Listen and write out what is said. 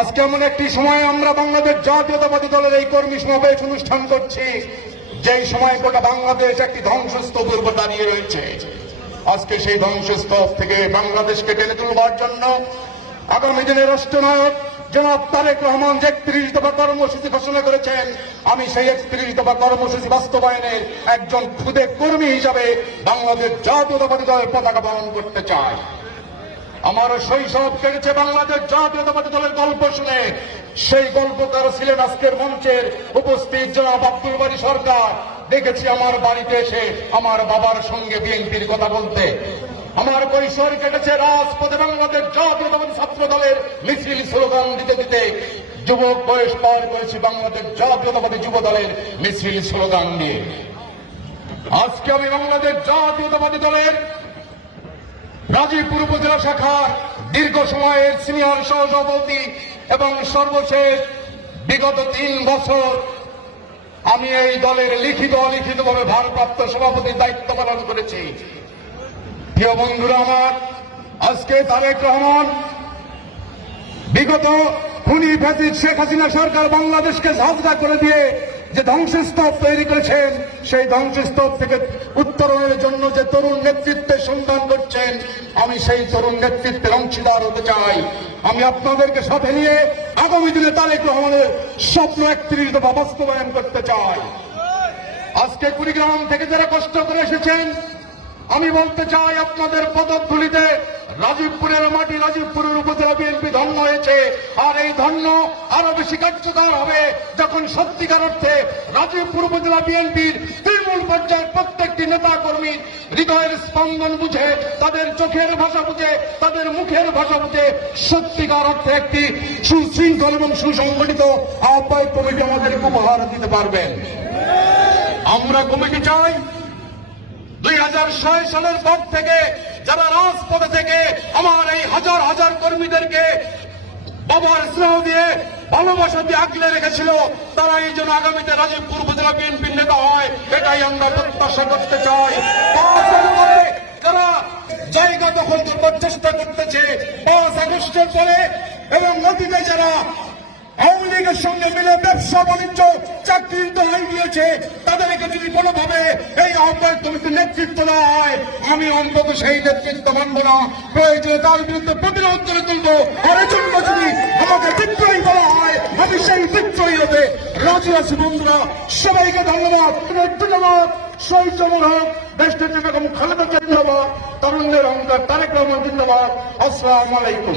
আজকে এমন একটি সময় আমরা বাংলাদেশ জাতীয়তাবাদী দলের এই কর্মী সমাবেশ অনুষ্ঠান করছি, যেই সময় গোটা বাংলাদেশ একটি ধ্বংসস্তূপের উপর দাঁড়িয়ে রয়েছে। আজকে সেই ধ্বংসস্তূপ থেকে বাংলাদেশকে টেনে তুলবার জন্য আগামী দিনের রাষ্ট্রনায়ক জনাব তারেক রহমান যে একত্রিশ দফা কর্মসূচি ঘোষণা করেছেন, আমি সেই একত্রিশ দফা কর্মসূচি বাস্তবায়নের একজন খুদে কর্মী হিসাবে বাংলাদেশ জাতীয়তাবাদী দলের পতাকা বহন করতে চাই। আমার শৈশব কেটেছে বাংলাদেশ জাতীয়তাবাদী দলের গল্প শুনে। সেই গল্পকার ছিলেন আজকের মঞ্চের উপস্থিত জনাব আব্দুল বাড়ি সরকার। দেখেছি আমার বাড়িতে এসে আমার বাবার সঙ্গে বিএনপির কথা বলতে। আমার কৈশোর কেটেছে রাজপথে বাংলাদেশ জাতীয়তাবাদী ছাত্র দলের মিছিল স্লোগান দিতে দিতে। যুবক বয়স পার করেছি বাংলাদেশ জাতীয়তাবাদী যুব দলের মিছিল স্লোগান দিয়ে আজকে আমি বাংলাদেশ জাতীয়তাবাদী দলের গাজীপুর উপজেলা শাখার দীর্ঘ সময়ের সিনিয়র সহসভাপতি এবং সর্বশেষ বিগত তিন বছর আমি এই দলের লিখিত অলিখিত ভাবে ভারপ্রাপ্ত সভাপতির দায়িত্ব পালন করেছি। প্রিয় বন্ধুরা আমার, আজকে তারেক রহমান, বিগত খুনি ফ্যাসিদ শেখ হাসিনা সরকার বাংলাদেশকে ঝাঁঝরা করে দিয়ে যে ধ্বংসস্তূপ তৈরি করেছেন, সেই ধ্বংসস্তূপ থেকে উত্তরণের জন্য যে তরুণ নেতৃত্বের সন্ধান করছেন, আমি সেই তরুণ নেতৃত্বের অংশীদার হতে চাই। আমি আপনাদেরকে সাথে নিয়ে আগামী দিনে তারেক রহমানের স্বপ্ন একত্রিশ দফা বাস্তবায়ন করতে চাই। আজকে কুড়িগ্রাম থেকে যারা কষ্ট করে এসেছেন আমি বলতে চাই আপনাদের পদকগুলিতে রাজীবপুরের মাটি রাজীবপুরের উপজেলা বিএনপি ধন্য হয়েছে। আর এই ধন্য আরও বেশি কার্যকর হবে যখন সত্যিকার অর্থে রাজীবপুর উপজেলা বিএনপির তৃণমূল পর্যায়ের প্রত্যেকটি নেতা কর্মীর হৃদয়ের স্পন্দন বুঝে, তাদের চোখের ভাষা বুঝে, তাদের মুখের ভাষা বুঝে সত্যিকার অর্থে একটি সুশৃঙ্খল এবং সুসংগঠিত আহ্বায়ক কমিটি আমাদেরকে উপহার দিতে পারবেন। আমরা কমিটি চাই দুই হাজার ছয় সালের পর থেকে যারা রাজপথে থেকে আমার এই হাজার হাজার কর্মীদেরকে বাবার স্নেহ দিয়ে, ভালোবাসা দিয়ে আগলে রেখেছিল, তারা এই জন্য আগামীতে রাজীবপুর উপজেলা বিএনপির নেতা হয়, এটাই আমরা প্রত্যাশা করতে চাই। যারা জায়গা দখল করবার চেষ্টা করতেছে, পাঁচ আগস্টের পরে এবং অতীতে যারা আওয়ামী সঙ্গে মিলে ব্যবসা, বাণিজ্য চাকরির দোহাই দিয়েছে তাদেরকে যদি কোনোভাবে এই আহ্বায়ক কমিটির নেতৃত্ব দেওয়া হয়, আমি অন্তত সেই নেতৃত্ব মানব না। প্রয়োজনে তার বিরুদ্ধে প্রতিরোধ করে তুলবো। আর এজন্য যদি আমাকে বিদ্রোহী বলা হয়, আমি সেই বিদ্রোহী হতে রাজি আছি বন্ধুরা। সবাইকে ধন্যবাদ। ধন্যবাদ। শহীদ জমন হক দেশটির বেগম খালেদা জিন্দাবাদ। তরুণদের অহংকার, তারেক রহমান জিন্দাবাদ। আসসালামু আলাইকুম।